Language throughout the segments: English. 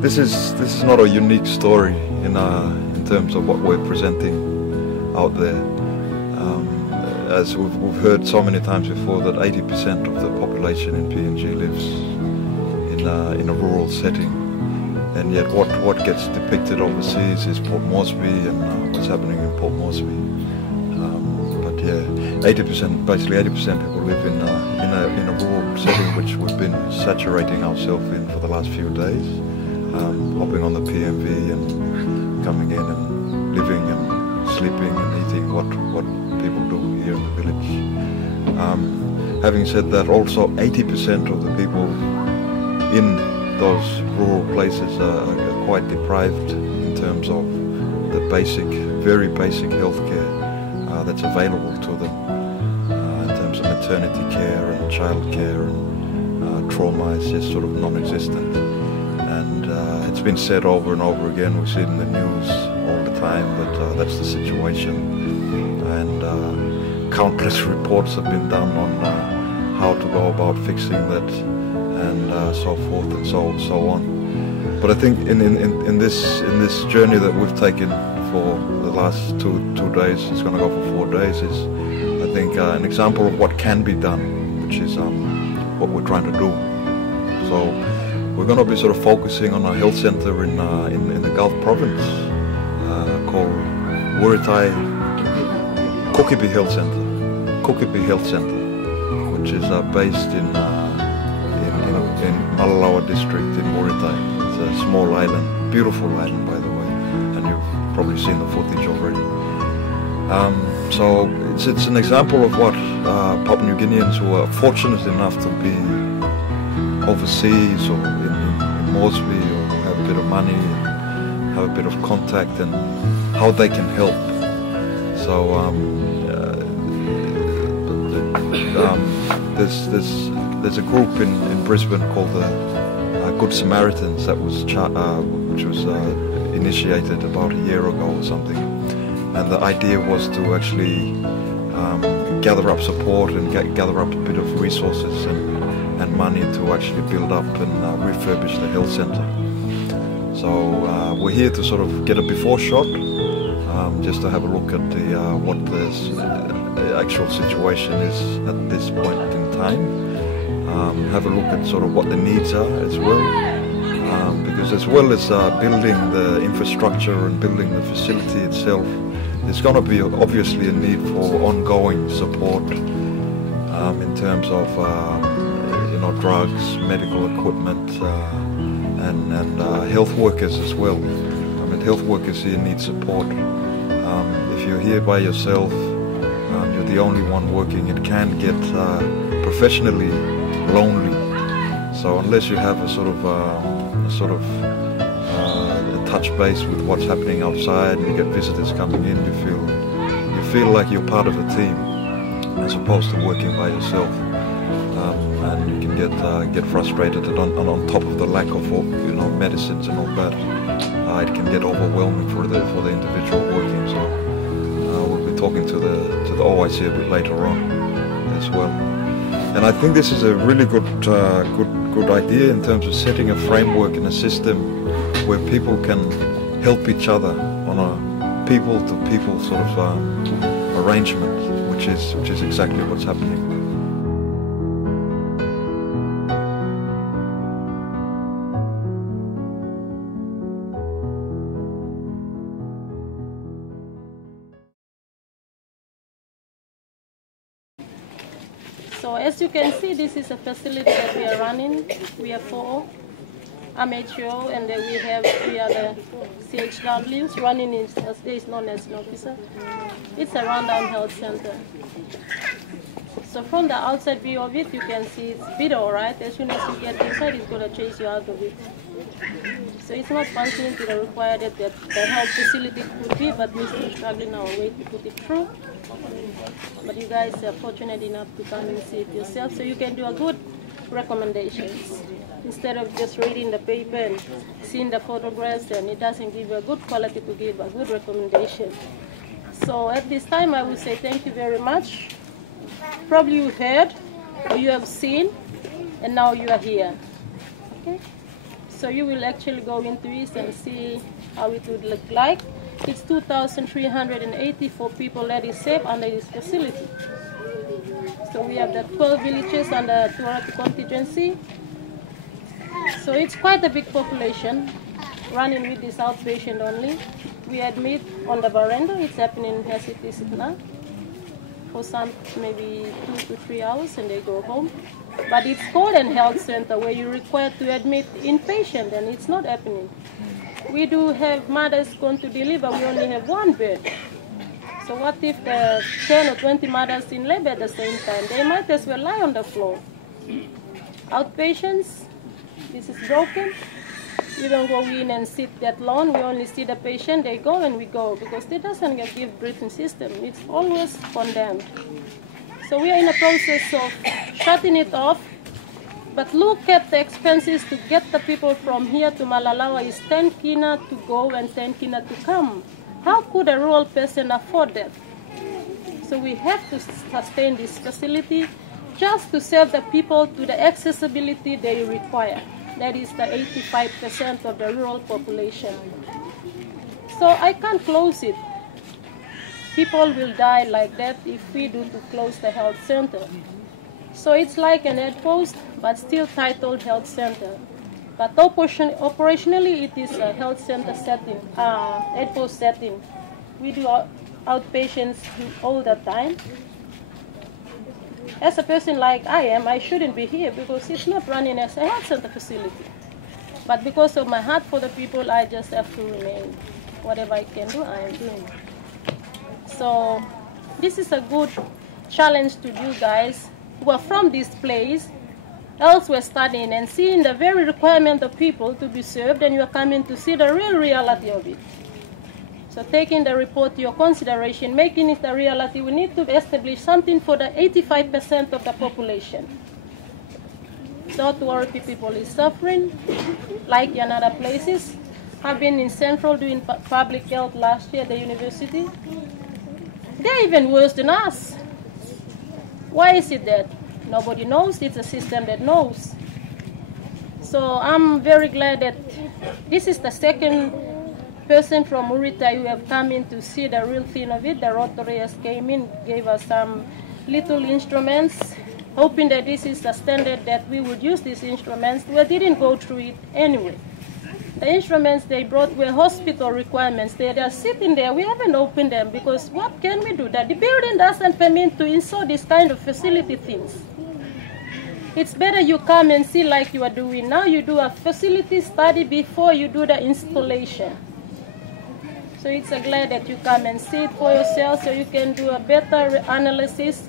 this is not a unique story in terms of what we're presenting out there. As we've heard so many times before, that 80% of the population in PNG lives in a rural setting, and yet what gets depicted overseas is Port Moresby and what's happening in Port Moresby. But yeah, 80%, basically 80% people live in a rural setting, which we've been saturating ourselves in for the last few days, hopping on the PMV and coming in and living and sleeping and eating what people do here in the village. Having said that, also 80% of the people in those rural places are quite deprived in terms of the very basic healthcare that's available to them in terms of maternity care and child care, and trauma is just sort of non-existent. And it's been said over and over again, we see it in the news all the time, that that's the situation. And countless reports have been done on how to go about fixing that, and so forth and so on. But I think in this journey that we've taken for the last two days, it's going to go for 4 days, is I think an example of what can be done, which is what we're trying to do. So we're going to be sort of focusing on a health center in the Gulf province called Kukipi Health Center. Kukipi Health Center, which is based in Malalawa district in Muritai. It's a small island, beautiful island by the way, and you've probably seen the footage already. So it's an example of what Papua New Guineans who are fortunate enough to be overseas or in Moresby, or have a bit of money and have a bit of contact, and how they can help. So there's a group in Brisbane called the Good Samaritans that was which was initiated about a year ago or something, and the idea was to actually gather up support and gather up a bit of resources and money to actually build up and refurbish the health centre. So we're here to sort of get a before shot, just to have a look at what the actual situation is at this point in time. Have a look at sort of what the needs are as well, because as well as building the infrastructure and building the facility itself, there's going to be obviously a need for ongoing support in terms of drugs, medical equipment, and health workers as well. I mean, health workers here need support. If you're here by yourself, you're the only one working, it can get professionally lonely. So unless you have a touch base with what's happening outside, and you get visitors coming in, you feel like you're part of a team as opposed to working by yourself. And you can get frustrated, and on top of the lack of medicines and all that, it can get overwhelming for the individual working. So we'll be talking to the OIC a bit later on as well. And I think this is a really good idea in terms of setting a framework and a system where people can help each other on a people-to-people sort of arrangement, which is exactly what's happening. So as you can see, this is a facility that we are running. We have 4 amateur, and then we are the CHWs running is known as an officer. It's a rundown health center. So from the outside view of it, you can see it's a bit alright. As soon as you get inside, it's going to chase you out of it. So it's not functioning to the required that the health facility could be, but we're still struggling our way to put it through. But you guys are fortunate enough to come and see it yourself, so you can do a good recommendations instead of just reading the paper and seeing the photographs, and it doesn't give you a good quality to give a good recommendation. So at this time, I would say thank you very much. Probably you heard or you have seen, and now you are here. Okay. So you will actually go into it and see how it would look like. It's 2,384 people that is safe under this facility. So we have the 12 villages under Tuareg contingency. So it's quite a big population running with this outpatient only. We admit on the veranda, it's happening as it is now. For some, maybe 2 to 3 hours and they go home. But it's called a health center where you're required to admit inpatient and it's not happening. We do have mothers going to deliver, we only have 1 bed. So what if the 10 or 20 mothers in labor at the same time? They might as well lie on the floor. Outpatients, this is broken. We don't go in and sit that long. We only see the patient, they go and we go because they doesn't give breathing system. It's always condemned. So we are in a process of shutting it off. But look at the expenses to get the people from here to Malalawa is 10 kina to go and 10 kina to come. How could a rural person afford that? So we have to sustain this facility just to serve the people to the accessibility they require. That is the 85% of the rural population. So I can't close it. People will die like that if we do to close the health center. So it's like an outpost, but still titled health center. But operationally, it is a health center setting, outpost setting. We do outpatients all the time. As a person like I am, I shouldn't be here because it's not running as a health center facility. But because of my heart for the people, I just have to remain. Whatever I can do, I am doing. So this is a good challenge to you guys who are from this place, elsewhere studying and seeing the very requirement of people to be served, and you are coming to see the real reality of it. So taking the report to your consideration, making it a reality, we need to establish something for the 85% of the population. So Tuareg people is suffering, like in other places. I've been in Central doing public health last year at the university. They're even worse than us. Why is it that? Nobody knows. It's a system that knows. So I'm very glad that this is the second person from Murita who have come in to see the real thing of it. The Rotarians came in, gave us some little instruments, hoping that this is the standard that we would use these instruments. We didn't go through it anyway. The instruments they brought were hospital requirements. They are sitting there. We haven't opened them because what can we do? That the building doesn't permit to install this kind of facility things. It's better you come and see like you are doing now. You do a facility study before you do the installation. So it's glad that you come and see it for yourself so you can do a better analysis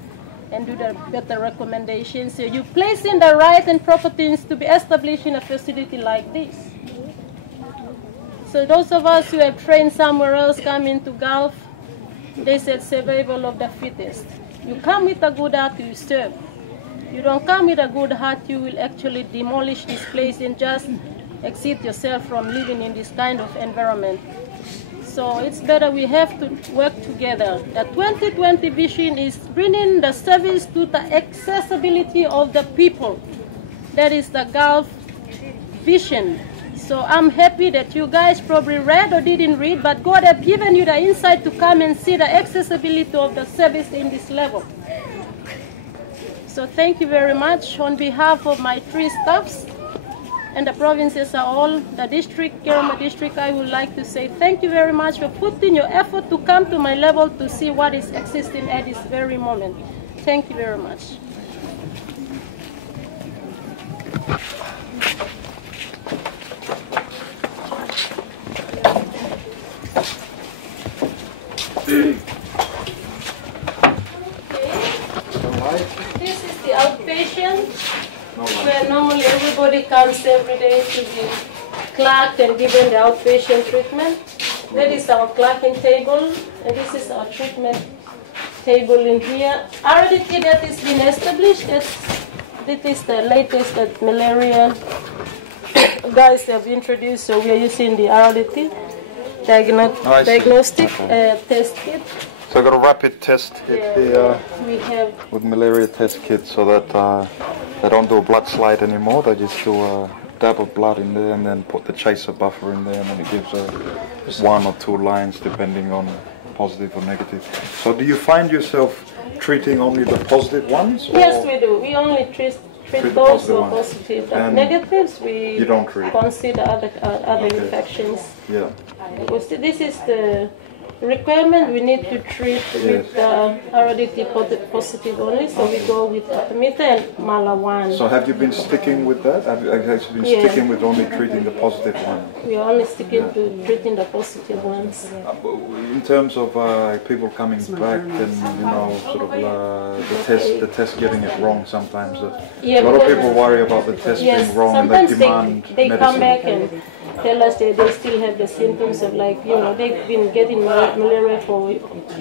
and do the better recommendations. So you place in the right and proper things to be established in a facility like this. So those of us who have trained somewhere else come into Gulf, they said survival of the fittest. You come with a good heart, you serve. You don't come with a good heart, you will actually demolish this place and just exit yourself from living in this kind of environment. So it's better we have to work together. The 2020 vision is bringing the service to the accessibility of the people. That is the Gulf vision. So I'm happy that you guys probably read or didn't read, but God has given you the insight to come and see the accessibility of the service in this level. So thank you very much on behalf of my 3 staffs and the provinces are all, the district, Kerama district, I would like to say thank you very much for putting your effort to come to my level to see what is existing at this very moment. Thank you very much. This is the outpatient, where normally everybody comes every day to be clocked and given the outpatient treatment. That is our clocking table, and this is our treatment table in here. RDT that has been established, this is the latest that malaria guys have introduced, so we are using the RDT diagnostic test kit. So I got a rapid test kit here we have with malaria test kit so that they don't do a blood slide anymore, they just do a dab of blood in there and then put the chaser buffer in there, and then it gives 1 or 2 lines depending on positive or negative. So do you find yourself treating only the positive ones? Yes, we do. We only treat those who are positive. And negatives, we you don't treat. Consider other infections. Yeah. Because this is the requirement. We need to treat with RDT positive only, so we go with Artemether and Mala-1. So have you been sticking with that? Have you been sticking with only treating the positive ones? We are only sticking to treating the positive ones. In terms of people coming back and, you know, sort of the test getting it wrong sometimes. A lot of people worry about the test being wrong, and they demand they medicine. come back and tell us that they still have the symptoms of, like, you know, they've been getting malaria for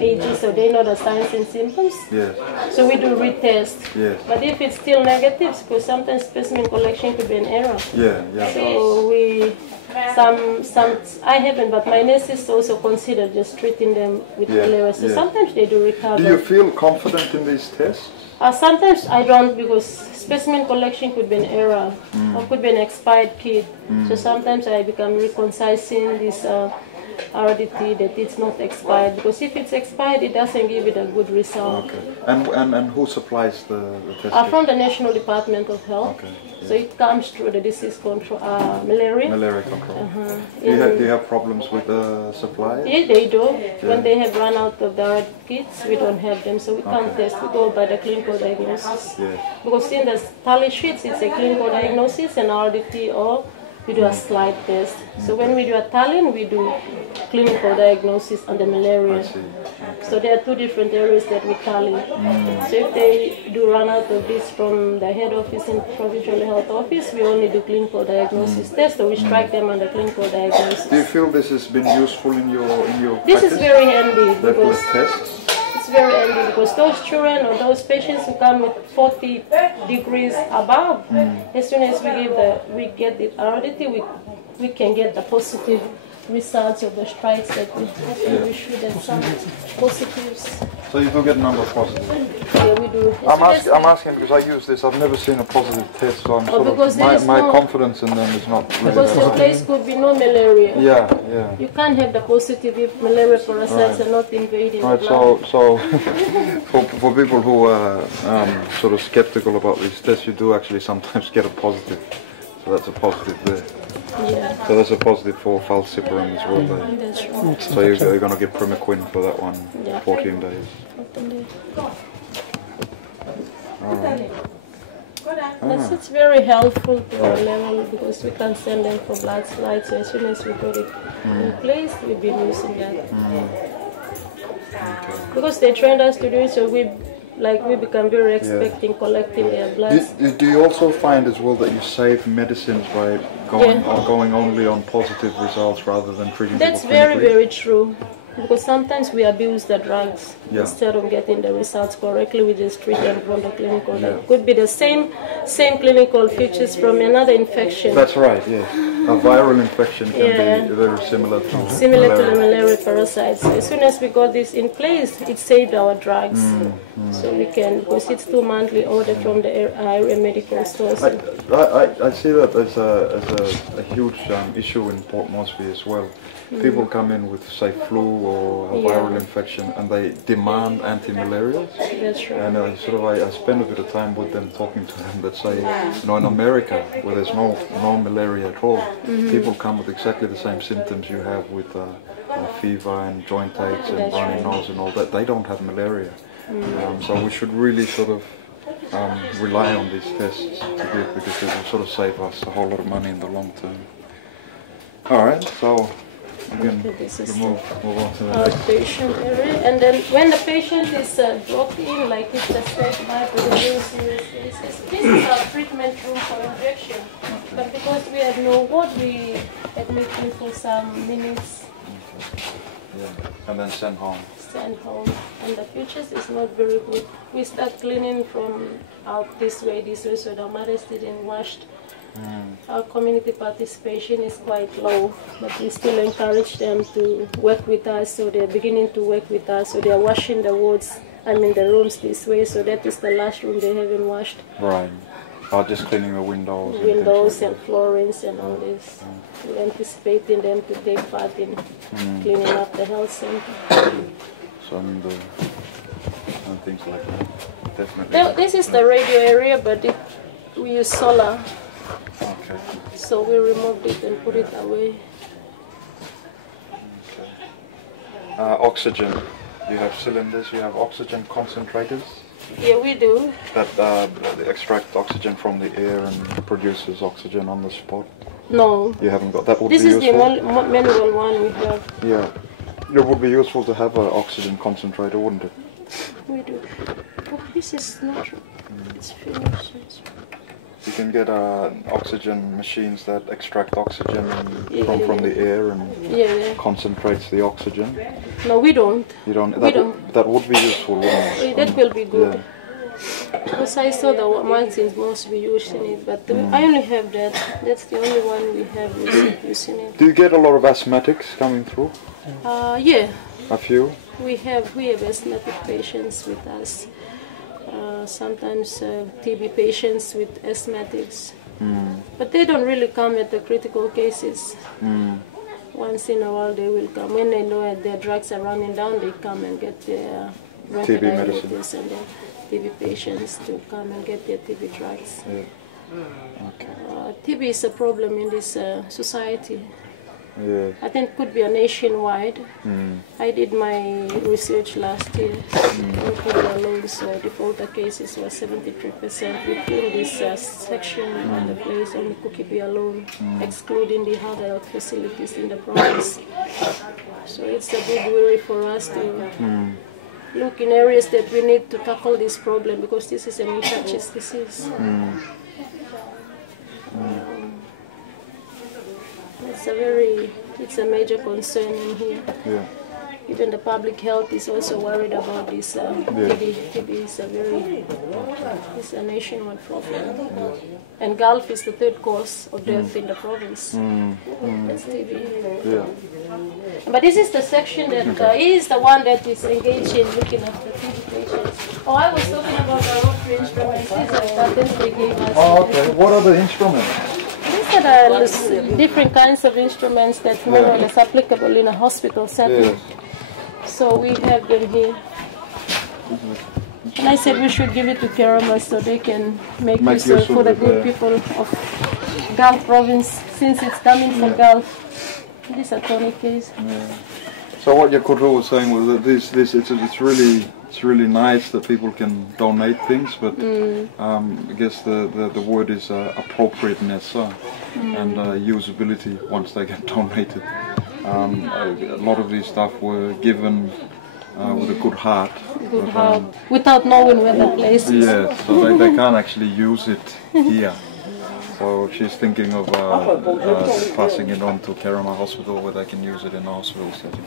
ages, so they know the signs and symptoms. Yes. So we do retest. Yes. But if it's still negative, because sometimes specimen collection could be an error. Yeah, yeah. So I haven't, but my nurses also consider just treating them with malaria. So sometimes they do recover. Do you feel confident in these tests? Sometimes I don't, because specimen collection could be an error or could be an expired kit. So sometimes I become reconciling this RDT that it's not expired, because if it's expired, it doesn't give it a good result. Okay. And who supplies the test? From the National Department of Health. Okay. Yeah. So it comes through the disease control, malaria. Malaria control. Do you have problems with the supply? Yeah, they do. Yeah. When they have run out of the RDT kits, we don't have them, so we can't test. We go by the clinical diagnosis. Yeah. Because in the tally sheets, it's a clinical diagnosis and RDT, or we do a slide test. So when we do a tally, we do clinical diagnosis on the malaria. So there are 2 different areas that we tally. So if they do run out of this from the head office and provincial health office, we only do clinical diagnosis tests, so we strike them on the clinical diagnosis. Do you feel this has been useful in your This practice? is very handy, because tests? it's very handy, because those children or those patients who come with 40 degrees above, as soon as we get the RDT, we can get the positive results of the strikes that we have. We should have some positives. So you do get a number of positives? Yeah, we do. I'm asking because I use this. I've never seen a positive test, so I'm my confidence in them is not really. Because your place could be no malaria. Yeah. You can't have the positive if malaria parasites are not invading the blood. So for people who are sort of skeptical about these tests, you do actually sometimes get a positive. So that's a positive there. Yeah. So that's a positive for falciparum as well there. That's right. So you're going to get primaquine for that one, 14 days. 14 days. Alright. It's very helpful to our level, because we can send them for blood slides. So as soon as we got it in place, we've been using that. Because they trained us to do it, so we become very expecting collecting their blood. Do you also find as well that you save medicines by going only on positive results rather than treating people clinically? That's very, very true. Because sometimes we abuse the drugs. Instead of getting the results correctly, we just treat them from the clinical. It could be the same clinical features from another infection. That's right, yes. A viral infection can be very similar to the malaria parasites. So as soon as we got this in place, it saved our drugs. So we can, because it's 2 monthly order from the area medical stores. I see that as a huge issue in Port Moresby as well. People come in with, say, flu or a viral infection, and they demand anti-malarials. That's right. And I spend a bit of time with them, talking to them, that say, you know, in America, where there's no malaria at all, people come with exactly the same symptoms you have with fever and joint aches and runny nose and all that. They don't have malaria. So we should really sort of rely on these tests to give, because it will sort of save us a whole lot of money in the long term. All right, so we can move on to the next patient area. And then when the patient is brought in, like if the stage by serious cases, this is our treatment room for injection. But because we have no ward, we admit him for some minutes. And then send home. And the features is not very good. We start cleaning from out this way, so the mothers didn't wash. Our community participation is quite low, but we still encourage them to work with us, so they're beginning to work with us. So they're washing the wards, the rooms this way, so that is the last room they haven't washed. Right. Oh, just cleaning the windows. Windows and floorings and all this. We're anticipating them to take part in cleaning up the health center. Some and things like that. Definitely. This is the radio area, but we use solar. Okay. So we removed it and put it away. Okay. Oxygen. You have cylinders, you have oxygen concentrators? Yeah, we do. That they extract oxygen from the air and produces oxygen on the spot? No. You haven't got that? Would this be is useful? the manual one we have. Yeah. It would be useful to have an oxygen concentrator, wouldn't it? We do. Oh, this is not... It's finished. You can get oxygen machines that extract oxygen from the air and concentrates the oxygen. No, we don't. You don't. We don't. That would be useful, wouldn't it? That will be good. Yeah. Because I saw the Martins most be using it, but I only have that. That's the only one we have using it. Do you get a lot of asthmatics coming through? Yeah. A few? We have asthmatic patients with us. Sometimes TB patients with asthmatics. But they don't really come at the critical cases. Once in a while they will come. When they know that their drugs are running down, they come and get their TB medicine. And their TB patients to come and get their TB drugs. Yeah. Okay. TB is a problem in this society. Yeah. I think it could be a nationwide. I did my research last year. TB alone, so defaulter cases were 73% within this section of the place, only Kukipi alone, excluding the other health facilities in the province. So it's a big worry for us to look in areas that we need to tackle this problem, because this is an infectious disease. It's a major concern in here. Yeah. Even the public health is also worried about this. TB is a nationwide problem. And Gulf is the third cause of death in the province. That's TB. Yeah. But this is the section that is the one that is engaged in looking at the TB patients. Oh, I was talking about the rotary instruments. These are patents they gave us. Oh, okay. What are the instruments? These are different kinds of instruments that more or less applicable in a hospital setting. So we have them here. And I said we should give it to Kerama so they can make use of for the good people of Gulf province, since it's coming from Gulf. This is a tonic case. So what Yakuru was saying was that it's really nice that people can donate things, but I guess the word is appropriateness and usability once they get donated. A lot of these stuff were given with a good heart. Without knowing where the place is. Yes, so they can't actually use it here. So she's thinking of passing it on to Kerama Hospital where they can use it in a hospital setting.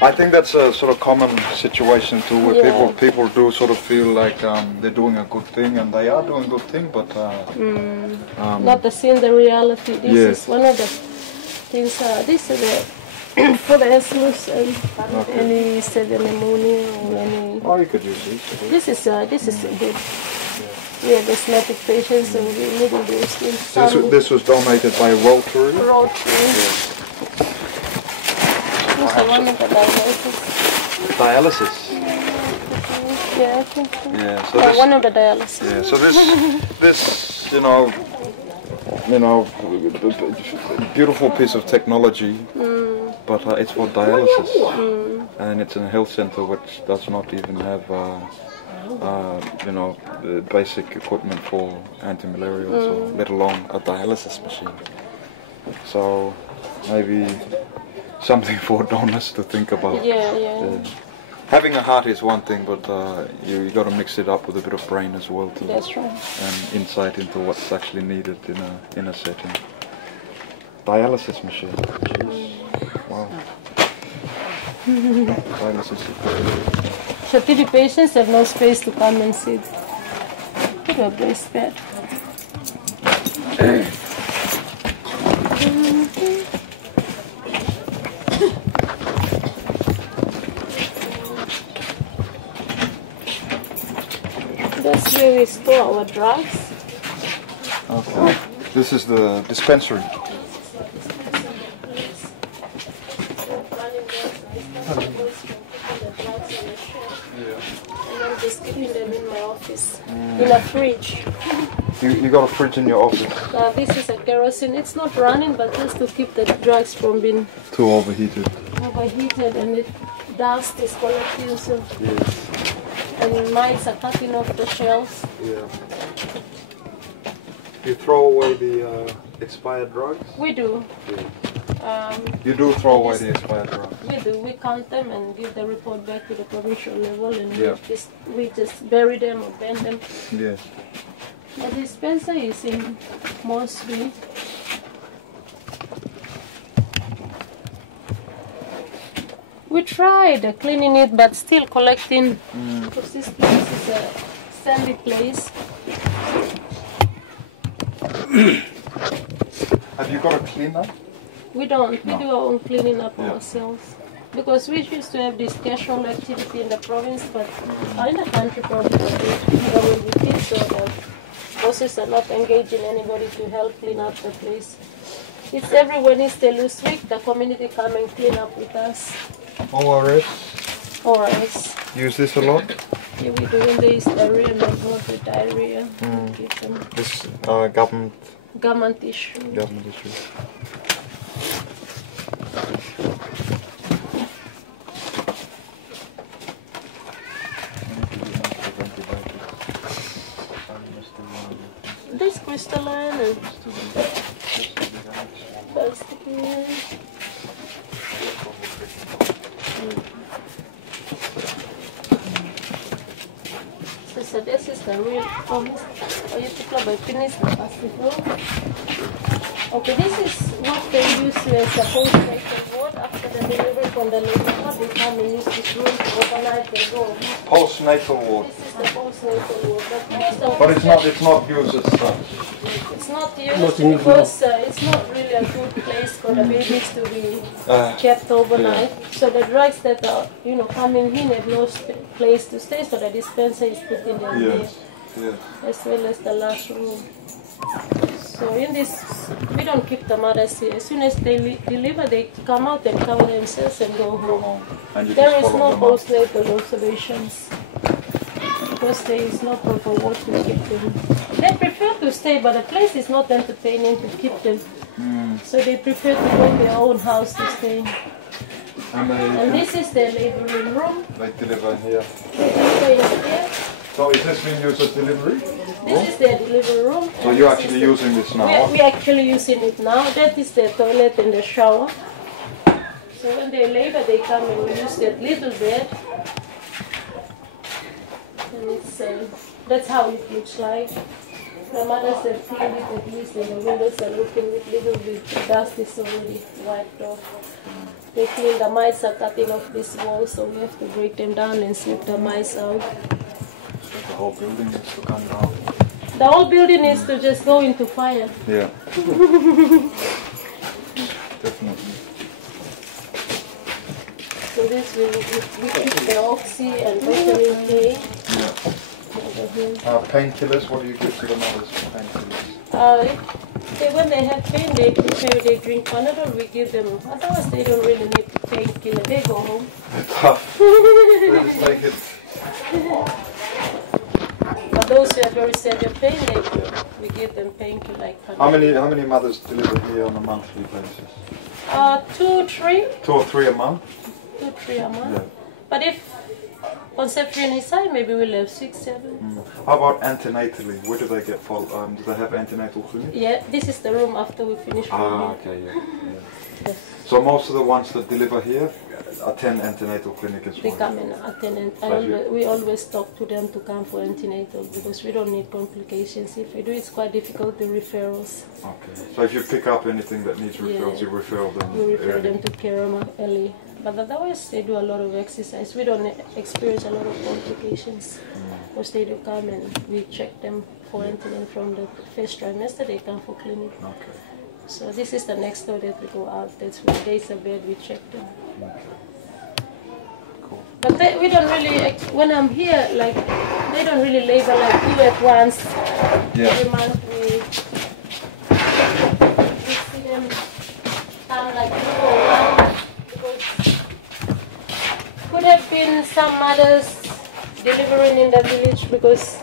I think that's a sort of common situation too, where people do sort of feel like they're doing a good thing, and they are doing a good thing, but not to see the reality. This is one of the things. This is for the asthmas and any severe pneumonia or any. Oh, you could use this. This is good. We have asthmatic patients, so we need those things. This was donated by Rotary. One of the dialysis. Dialysis? Yeah, I think so. Yeah, so one of the dialysis. Yeah, so this beautiful piece of technology, but it's for dialysis. And it's in a health center which does not even have, the basic equipment for anti-malarials, let alone a dialysis machine. So maybe something for donors to think about. Yeah. Having a heart is one thing, but you got to mix it up with a bit of brain as well too. That's right. And insight into what's actually needed in a setting. Dialysis machine. Jeez. Wow. Dialysis. So TB patients have no space to come and sit. Look at this bed. That's where we store our drugs. This is the dispensary. And I'm just keeping them in my office, in a fridge. You got a fridge in your office? This is a kerosene. It's not running, but just to keep the drugs from being Too overheated. overheated, and it dust is collecting. So, Yes. and mites are cutting off the shelves. Yeah. You throw away the expired drugs? We do. You do throw away the expired drugs? We do. We count them and give the report back to the provincial level, and Yeah. we just bury them or ban them. Yes. The dispenser is in Moresby. We tried cleaning it, but still collecting. Because this place is a sandy place. Have you got a cleaner? We don't. We No. do our own cleaning up Yeah. ourselves. Because we used to have this casual activity in the province, but in the country probably with kids, so the bosses are not engaging anybody to help clean up the place. It's every Wednesday loose week, the community come and clean up with us. ORS? Or else, Use this a lot? yeah, we do when there is diarrhea, and they go with diarrhea. Give them This government issue. issue. This crystalline and plastic. So this is the real honest. Oh, you took by finish the plastic. Okay, this is what they use as a post-natal ward after the delivery from the labor ward. They come and use this room to overnight. They go. Postnatal ward. This is the post-natal ward. But it's not used as such. It's not used because it's not really a good place for the babies to be kept overnight. So the drugs that are, coming in have no place to stay, so the dispenser is put in there, Yes. Yes. as well as the last room. So in this, we don't keep the mothers here. As soon as they deliver, they come out and cover themselves and go home. And you There just is follow no them up. postnatal observations because there is no proper ward to keep them. They prefer to stay, but the place is not entertaining to keep them. So they prefer to go to their own house to stay. And this is their laboring room. They deliver here. They deliver in here. So is this being used as delivery? This is their delivery room. So you're actually using this now? We're actually using it now. That is the toilet and the shower. So when they labor, they come and we use that little bed. And it's, that's how it looks like. The mothers have cleaned it at least, and the windows are looking with little bit. The dust is already wiped off. They clean, the mice are cutting off this wall, so we have to break them down and sweep the mice out. The whole building needs to come down. The whole building needs to just go into fire. Yeah. Definitely. So this we keep the oxy and vitamin K. Yeah. Painkillers, what do you give to the mothers for painkillers? When they have pain, they drink Panadol, we give them. Otherwise, they don't really need painkiller. They go home. Tough. They just take it. But those who have very severe pain, we give them painkiller like Panadol. How many mothers deliver here on a monthly basis? 2, 3. 2 or 3 a month? 2, 3 a month. Yeah. But if conception is high, maybe we'll have 6, 7. How about antenatally? Where do they get do they have antenatal clinic? Yeah, this is the room after we finish. Okay, yeah. Yes. So most of the ones that deliver here attend antenatal clinic as well? They come and attend, and we always talk to them to come for antenatal because we don't need complications. If we do, it's quite difficult to referrals. Okay. So if you pick up anything that needs referrals, you refer them We refer early. them to Kerama early. But otherwise, they do a lot of exercise. We don't experience a lot of complications because they do come and we check them for antenatal from the first trimester. They come for clinic. Okay. So this is the next door that we go out. That's when days a bed we check them. Cool. But we don't really, when I'm here, like, they don't really labor like you at once. Yeah. Every month like before, because could have been some mothers delivering in the village because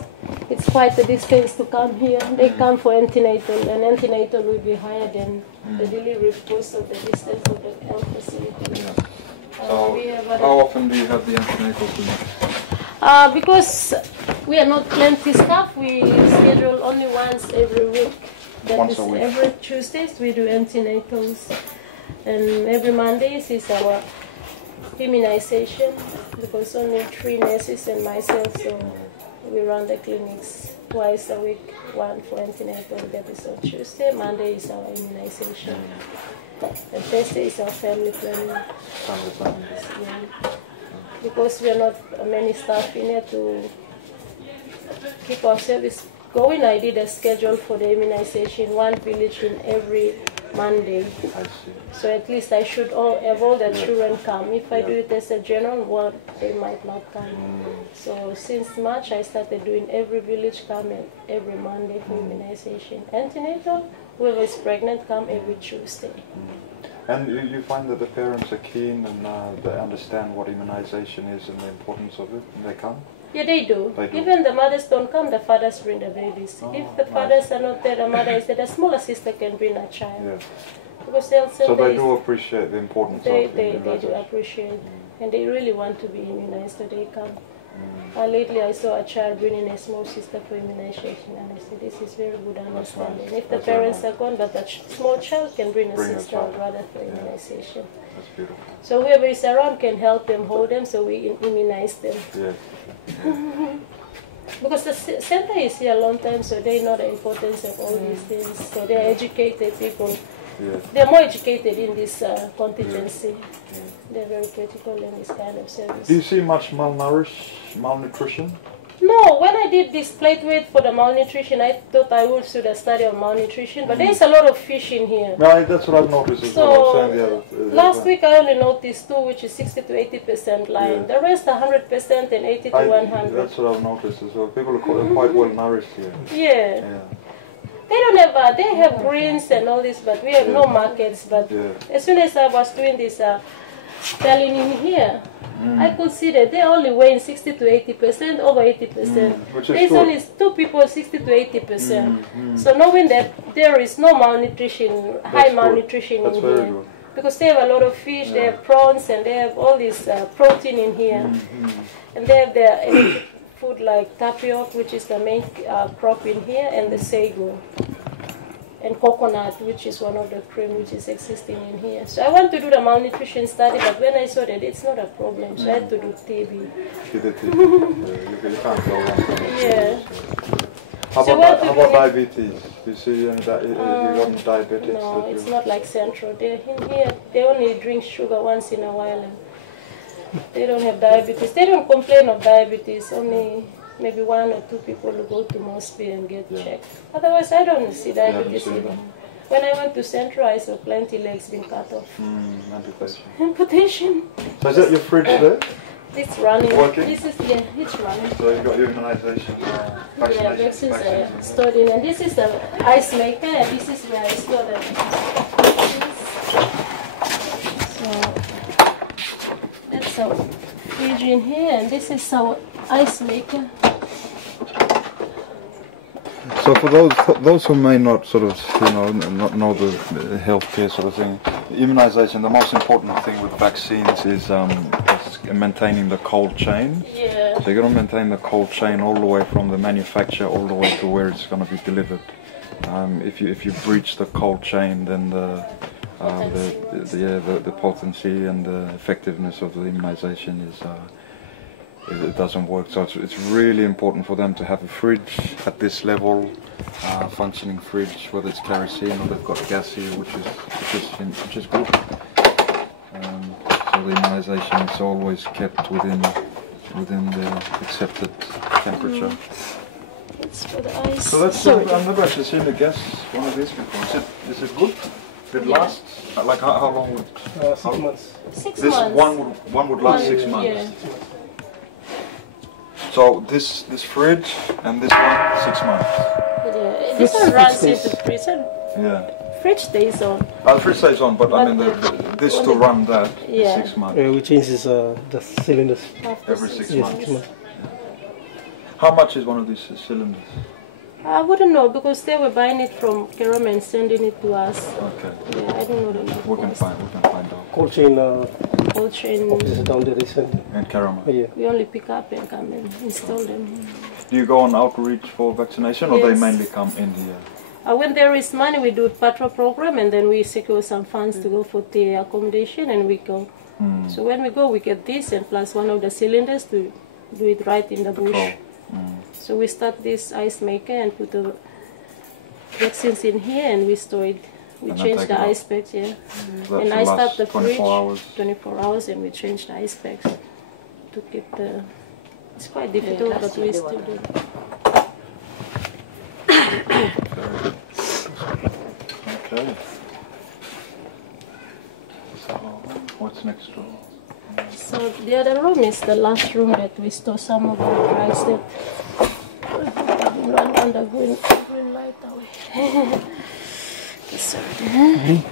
it's quite a distance to come here. They come for antenatal, and antenatal will be higher than the delivery because of the distance of the health facility. So how often do you have the antenatal clinic? Because we are not plenty staff, we schedule only once every week. Once a week. Every Tuesdays we do antenatals, and every Mondays is our immunization, because only 3 nurses and myself, so we run the clinics twice a week, one for antenatal, that is on Tuesday. Monday is our immunization. And Thursday is our family planning. Yeah. Because we are not many staff in here to keep our service going, I did a schedule for the immunization, one village in every Monday. I see. So at least I should have all the children come. If I do it as a general one, they might not come. So since March, I started doing every village come every Monday for immunization. Antenatal, whoever is pregnant, come every Tuesday. And you find that the parents are keen and they understand what immunization is and the importance of it, and they come? Yeah, they do. They do. Even the mothers don't come, the fathers bring the babies. If the fathers are not there, the mother is there, the smaller sister can bring a child. Yeah. Because they'll say So they do appreciate the importance of immunization. They do appreciate, and they really want to be immunized, so they come. Lately I saw a child bringing a small sister for immunization, and I said, this is very good understanding. Nice. If the That's parents nice. are gone, but that small child can bring a sister child. rather for immunization. That's beautiful. So whoever is around can help them, hold them, so we immunize them. Yes. Because the center is here a long time, so they know the importance of all these things. So they're educated people. Yes. They're more educated in this contingency. They're very critical in this kind of service. Do you see much malnutrition? No, when I did this plate weight for the malnutrition, I thought I would do the study of malnutrition, but there's a lot of fish in here. No, that's what I've noticed as well. I was saying the other, Last week I only noticed 2, which is 60 to 80% line. The rest 100% and 80 to 100. That's what I've noticed as well. People are quite well nourished here. Yeah. They don't have, they have greens and all this, but we have no markets. But as soon as I was doing this selling in here, I could see that they only weigh 60 to 80%, over 80%. There's only 2 people 60 to 80%. So knowing that there is no malnutrition, high malnutrition in here. Because they have a lot of fish, they have prawns, and they have all this protein in here. And they have their food like tapioca, which is the main crop in here, and the sago. And coconut, which is one of the cream which is existing in here. So I want to do the malnutrition study, but when I saw that it's not a problem, so I had to do TB. You can't go wrong. Yeah. How about diabetes? Do you see any diabetics? No, it's not like Central. They're in here, they only drink sugar once in a while. And they don't have diabetes. They don't complain of diabetes, only maybe 1 or 2 people who go to Mosby and get checked. Otherwise, I don't see diabetes even. When I went to Central, I saw plenty legs being cut off. Amputation. Amputation. So is that your fridge there? It's running. Working? This is, it's running. So you've got your immunization, Yeah, vaccines are stored in. And this is the ice maker, and this is where I store the So that's our fridge in here, and this is our ice maker. So for those who may not sort of not know the healthcare sort of thing, immunization, the most important thing with vaccines is maintaining the cold chain. Yeah. So you're going to maintain the cold chain all the way from the manufacturer all the way to where it's going to be delivered. If you breach the cold chain, then the potency and the effectiveness of the immunization is it doesn't work. So it's really important for them to have a fridge at this level, functioning fridge, whether it's kerosene or they've got gas here, which is good. So the immunization is always kept within the accepted temperature. It's for the ice. So that's I've never actually seen the gas one of these before. Is it good? It lasts? Like how long would? 6 months. 6 this months. one would last 6 months. Yeah. So this fridge and this one 6 months. Yeah. This one runs into freezer. Yeah. fridge stays on. The fridge stays on, but I mean this to run that Yeah. 6 months. We change the cylinders. After Every 6 Yes, months. 6 months. How much is one of these cylinders? I wouldn't know because they were buying it from Kerem and sending it to us. Okay. Yeah, I don't know the We can find out. Cold chain Cold chain. office down there is And Karama. yeah. We only pick up and come and install them. Do you go on outreach for vaccination, or they Yes. mainly come in here? When there is money, we do patrol program, and then we secure some funds to go for the accommodation, and we go. So when we go, we get this and plus one of the cylinders to do it right in the bush. So we start this ice maker and put the vaccines in here, and we store it. We And then change take the it out. ice packs, yeah. That And should I start last the 24 fridge hours. 24 hours, and we change the ice packs to keep the. It's quite difficult, but we still do. Okay. So, what's next door? So the other room is the last room that we store some of our drugs that run on the green light away. Sorry.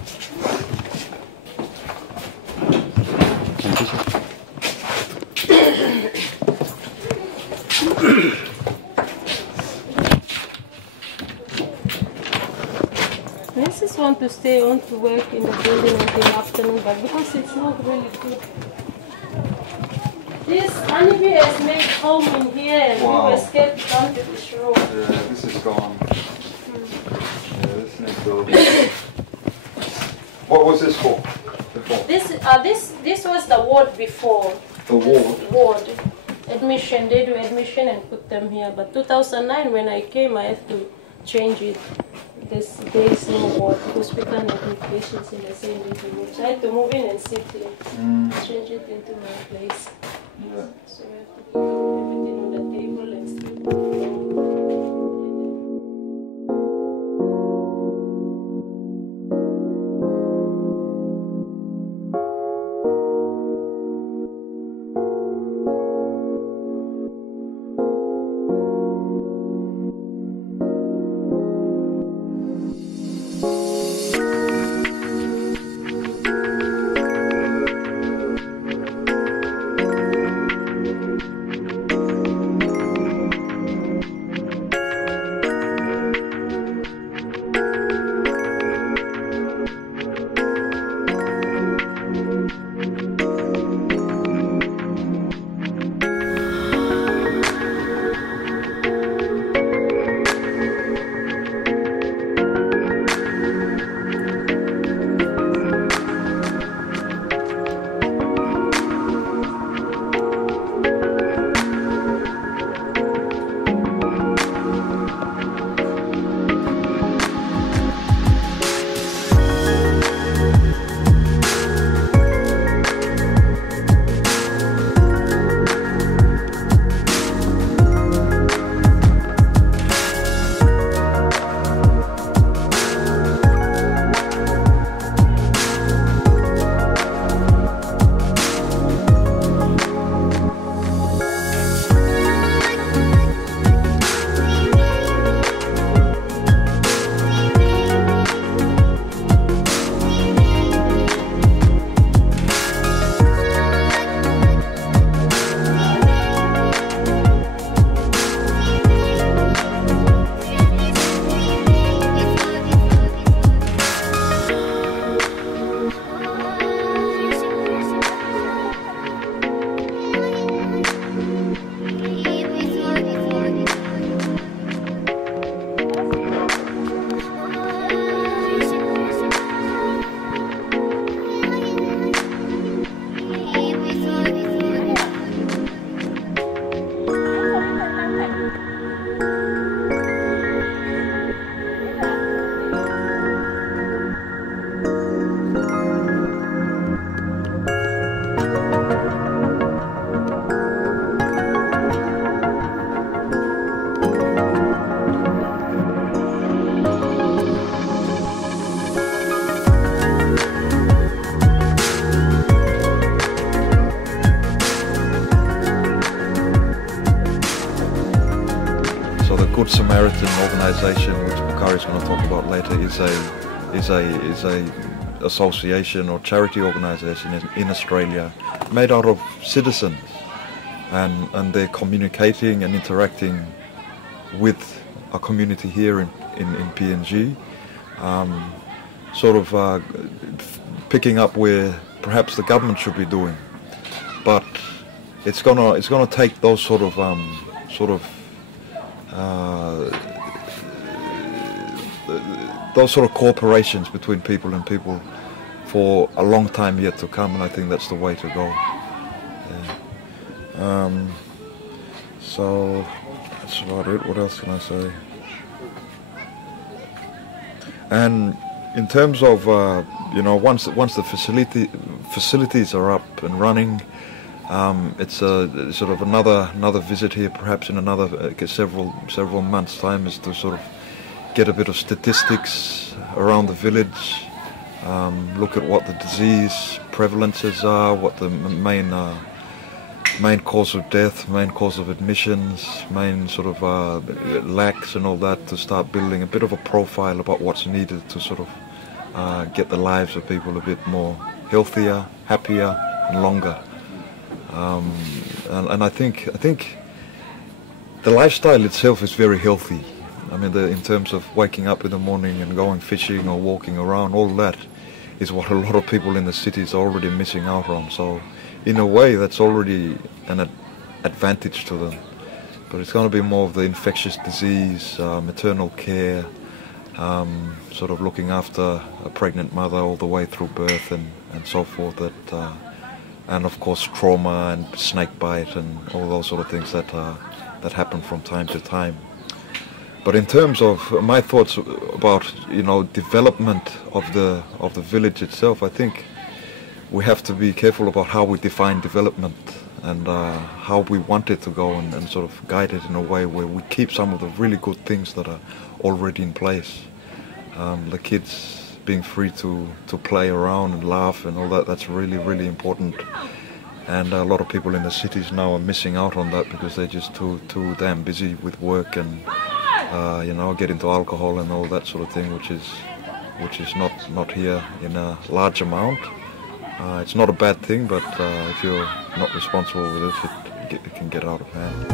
Mrs. want to stay on to work in the building until afternoon, but because it's not really good. This honeybee has made home in here, and Wow. we were scared to come to this room. Yeah, this is gone. Yeah, this next door. What was this for? Before? This was the ward before. The ward? Ward. Admission. They do admission and put them here. But 2009, when I came, I had to change it. There is no ward because we can't admit patients in the same little room. So I had to move in and sit here. Change it into my place. Yeah. So we have to put everything on the table and sweep the floor. Good Samaritan organization, which Bakari is going to talk about later, is a is a association or charity organisation in Australia made out of citizens, and they're communicating and interacting with a community here in PNG, picking up where perhaps the government should be doing, but it's gonna take those sort of cooperations between people and people for a long time yet to come, and I think that's the way to go. Yeah. So that's about it. What else can I say? And in terms of once the facilities are up and running, it's a sort of another visit here, perhaps in another several months' time, is to sort of get a bit of statistics around the village, look at what the disease prevalences are, what the main cause of death, main cause of admissions, main sort of lacks and all that, to start building a bit of a profile about what's needed to sort of get the lives of people a bit more healthier, happier and longer. And I think the lifestyle itself is very healthy. I mean, in terms of waking up in the morning and going fishing or walking around, all that is what a lot of people in the cities are already missing out on. So in a way, that's already an advantage to them. But it's going to be more of the infectious disease, maternal care, sort of looking after a pregnant mother all the way through birth and so forth, and of course trauma and snake bite and all those sort of things that happen from time to time. But in terms of my thoughts about development of the village itself, I think we have to be careful about how we define development and how we want it to go, and sort of guide it in a way where we keep some of the really good things that are already in place. The kids being free to play around and laugh and all that, that's really, really important. And a lot of people in the cities now are missing out on that because they're just too damn busy with work and get into alcohol and all that sort of thing, which is not here in a large amount. It's not a bad thing, but if you're not responsible with it, it can get out of hand.